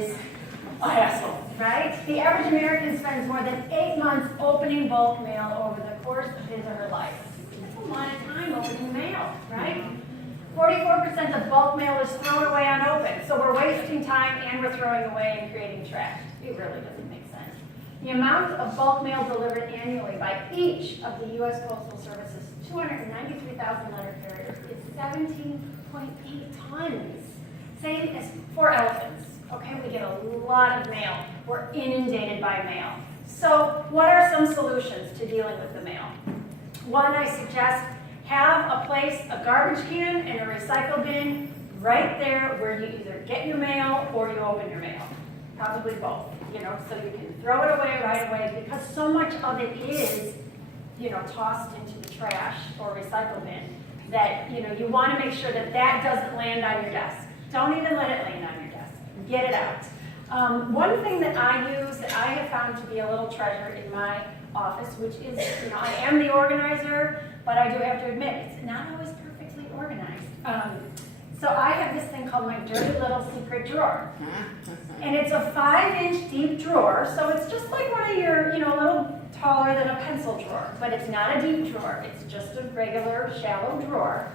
is a hassle, right? The average American spends more than 8 months opening bulk mail over the course of his or her life. That's a lot of time opening mail, right? 44% of bulk mail is thrown away unopened, so we're wasting time and we're throwing away and creating trash. It really doesn't make sense. The amount of bulk mail delivered annually by each of the U.S. Postal Service's 293,000 letter carriers is 17.8 tons. Same as 4 elephants. Okay, we get a lot of mail. We're inundated by mail. So what are some solutions to dealing with the mail? One, I suggest have a place, a garbage can and a recycle bin right there where you either get your mail or you open your mail. Probably both, so you can throw it away right away because so much of it is, tossed into the trash or recycle bin that, you want to make sure that that doesn't land on your desk. Don't even let it land on your desk. Get it out. One thing that I use that I have found to be a little treasure in my office, which is, I am the organizer, but I do have to admit, it's not always perfectly organized. So I have this thing called my dirty little secret drawer. And it's a 5-inch deep drawer, so it's just like one of your, a little taller than a pencil drawer, but it's not a deep drawer. It's just a regular shallow drawer.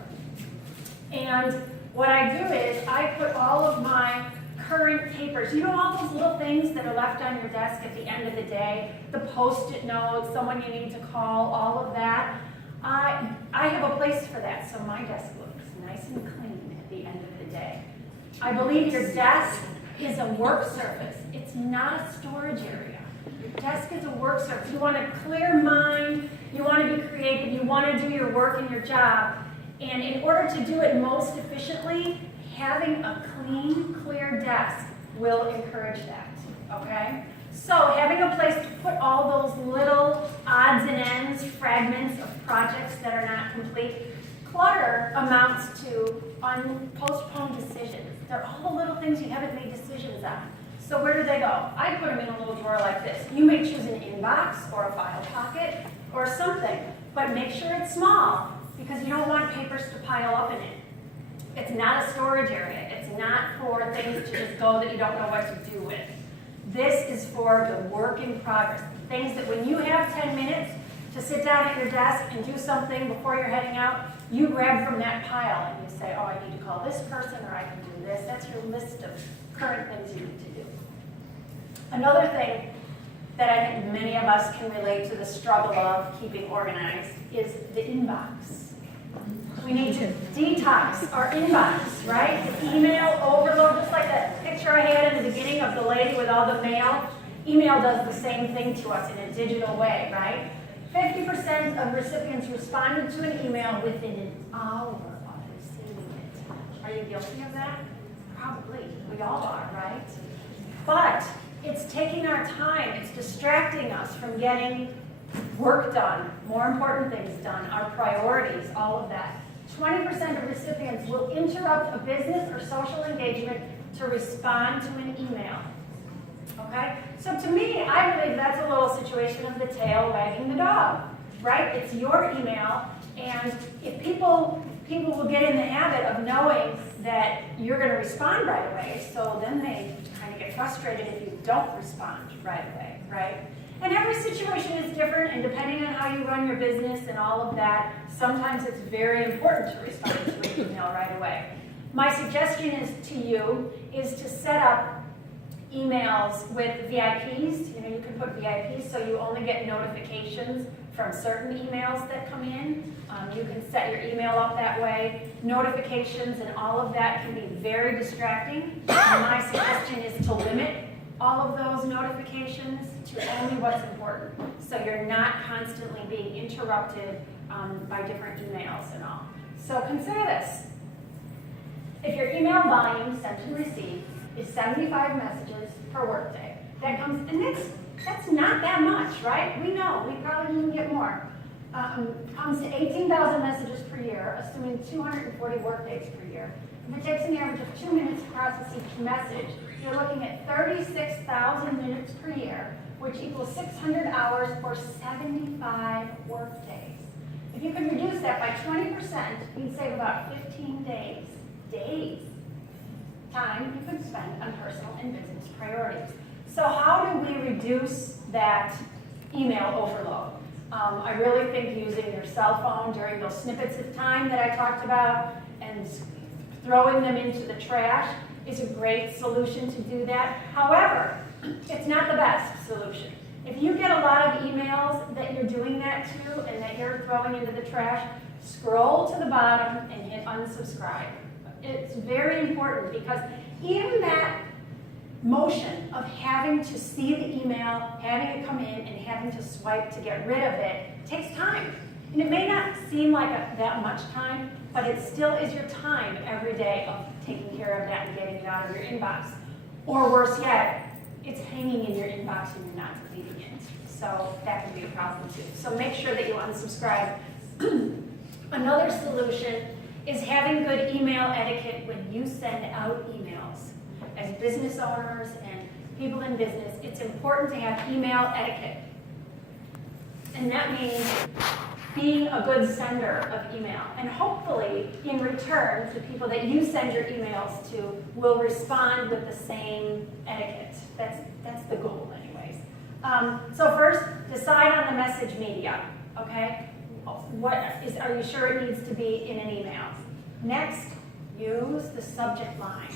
And what I do is I put all of my current papers, all those little things that are left on your desk at the end of the day, the Post-it notes, someone you need to call, all of that. I have a place for that, so my desk looks nice and clean at the end of the day. I believe your desk is a work surface. It's not a storage area. Your desk is a work surface. You want a clear mind, you want to be creative, you want to do your work and your job. And in order to do it most efficiently, having a clean, clear desk will encourage that, okay? So having a place to put all those little odds and ends, fragments of projects that are not complete. Clutter amounts to postponed decisions. They're all the little things you haven't made decisions on. So where do they go? I put them in a little drawer like this. You may choose an inbox or a file pocket or something, but make sure it's small because you don't want papers to pile up in it. It's not a storage area. It's not for things to just go that you don't know what to do with. This is for the work in progress. Things that when you have 10 minutes to sit down at your desk and do something before you're heading out, you grab from that pile and you say, oh, I need to call this person or I can do this. That's your list of current things you need to do. Another thing that I think many of us can relate to the struggle of keeping organized is the inbox. We need to detox our inbox, right? The email overload, just like that picture I had in the beginning of the lady with all the mail. Email does the same thing to us in a digital way, right? 50% of recipients responded to an email within an hour of receiving it. Are you guilty of that? Probably. We all are, right? But it's taking our time. It's distracting us from getting work done, more important things done, our priorities, all of that. 20% of recipients will interrupt a business or social engagement to respond to an email. Okay? So to me, I believe that's a little situation of the tail wagging the dog, right? It's your email, and if people will get in the habit of knowing that you're going to respond right away, so then they kind of get frustrated if you don't respond right away, right? And every situation is different, and depending on how you run your business and all of that, sometimes it's very important to respond to an email right away. My suggestion to you is to set up emails with VIPs. You can put VIPs so you only get notifications from certain emails that come in. You can set your email up that way. Notifications and all of that can be very distracting. And my suggestion is to limit all of those notifications to only what's important, so you're not constantly being interrupted by different emails and all. So consider this. If your email volume sent and received is 75 messages per workday, that comes, and that's not that much, right? We know, we probably even get more. Comes to 18,000 messages per year, assuming 240 workdays per year. If it takes an average of 2 minutes to process each message, you're looking at 36,000 minutes per year, which equals 600 hours or 75 workdays. If you could reduce that by 20%, you'd save about 15 days time you could spend on personal and business So how do we reduce that email overload? I really think using your cell phone during those snippets of time that I talked about and throwing them into the trash is a great solution to do that. However, it's not the best solution. If you get a lot of emails that you're doing that to and that you're throwing into the trash, scroll to the bottom and hit unsubscribe. It's very important because even that motion of having to see the email, having it come in, and having to swipe to get rid of it takes time. And it may not seem like that much time, but it still is your time every day of taking care of that and getting it out of your inbox. Or worse yet, it's hanging in your inbox and you're not deleting it. So that can be a problem too. So make sure that you unsubscribe. Another solution is having good email etiquette when you send out emails. As business owners and people in business, it's important to have email etiquette. And that means being a good sender of email. And hopefully, in return, the people that you send your emails to will respond with the same etiquette. That's the goal anyways. So first, decide on the message media, okay? Are you sure it needs to be in an email? Next, use the subject line.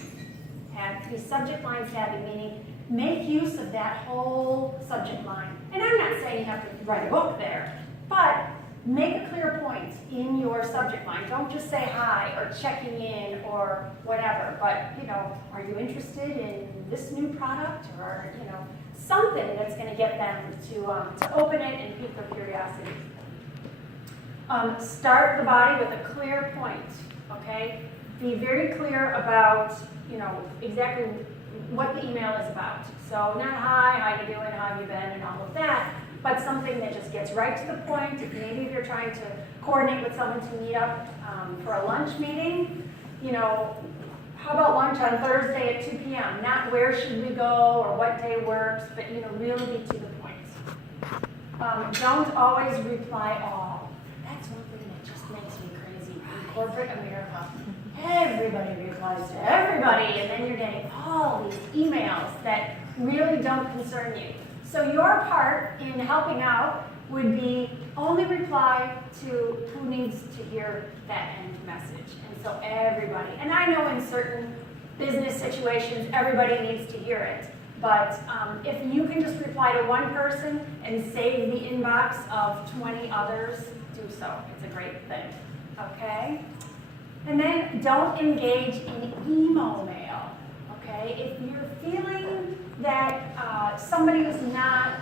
Have to be subject line savvy, meaning make use of that whole subject line. And I'm not saying you have to write a book there, but make a clear point in your subject line. Don't just say hi or checking in or whatever, but are you interested in this new product or something that's going to get them to open it and pique their curiosity. Start the body with a clear point, okay? Be very clear about exactly what the email is about. So not hi, how you doing, how have you been, and all of that, but something that just gets right to the point. Maybe if you're trying to coordinate with someone to meet up for a lunch meeting, how about lunch on Thursday at 2 p.m.? Not where should we go or what day works, but really be to the point. Don't always reply all. That's one thing that just makes me crazy. In corporate America, everybody replies to everybody, and then you're getting all these emails that really don't concern you. So your part in helping out would be only reply to who needs to hear that end message. And so everybody, and I know in certain business situations, everybody needs to hear it. But if you can just reply to one person and save the inbox of 20 others, do so. It's a great thing, okay? And then don't engage in emo mail, okay? If you're feeling that somebody is not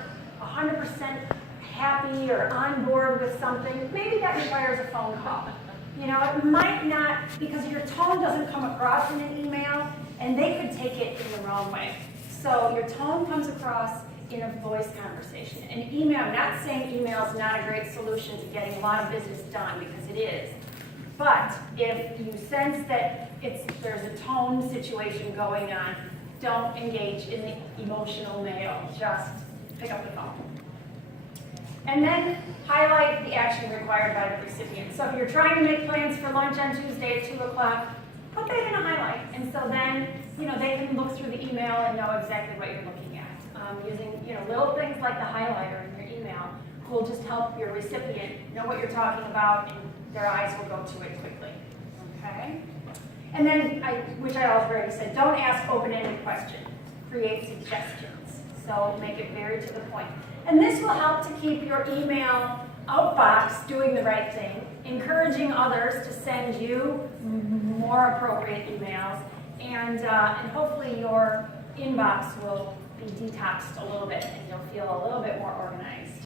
100% happy or on board with something, maybe that requires a phone call. It might not, because your tone doesn't come across in an email, and they could take it in the wrong way. So your tone comes across in a voice conversation. An email, I'm not saying email is not a great solution to getting a lot of business done, because it is. But if you sense that there's a tone situation going on, don't engage in the emotional mail. Just pick up the phone. And then highlight the action required by the recipient. So if you're trying to make plans for lunch on Tuesday at 2 o'clock, put that in a highlight. And so then, they can look through the email and know exactly what you're looking at. Using, little things like the highlighter in your email will just help your recipient know what you're talking about, and their eyes will go to it quickly, okay? And then, which I already said, don't ask open-ended questions. Create suggestions. So make it very to the point. And this will help to keep your email outbox doing the right thing, encouraging others to send you more appropriate emails, and hopefully your inbox will be detoxed a little bit and you'll feel a little bit more organized.